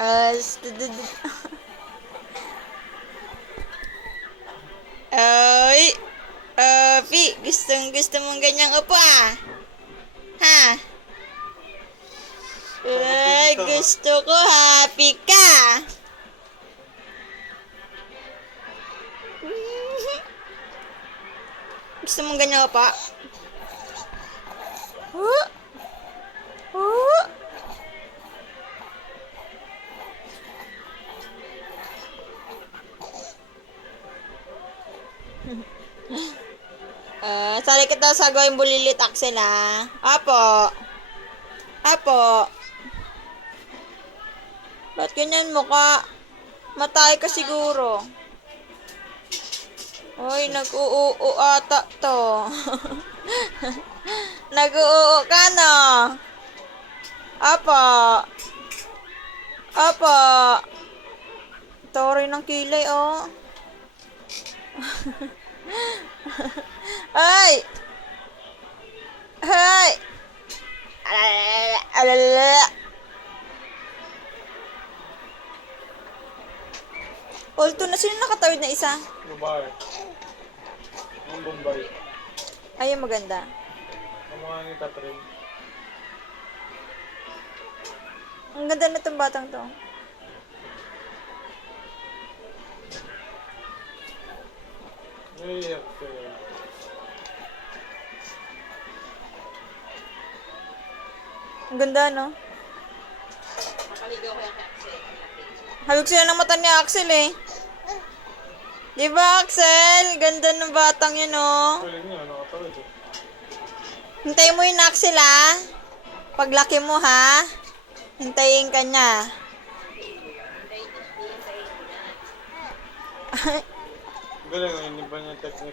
Ay, Pi, gusto mong ganyang upo ah. Ha? Ay, gusto ko happy ka. Gusto mong ganyan upo? Huh? Huh? Sali kita sa gawing bulilit, Axel, ha? Apo. Apo. Ba't ganyan mukha? Matay ka siguro. Hoy, nag-uuu ata to. Nag-uuu ka, no? Apo. Apo. Tori ng kilay, oh. Ay! Ay! Alala! Ulto na. Sino nakatawid na isa? Babae. Ang Bombay. Ay, maganda. Ang mga ni Catherine. Ang ganda na itong batang to. Naiiyak siya. Ang ganda, no? Hawig sila ng mata ni Axel, eh. Di ba, Axel? Ganda ng batang yun, oh. Galing niya, nakatawid eh. Hintayin mo yun, Axel, ha? Paglaki mo, ha? Hintayin ka niya. Galing, hindi ba niya technique?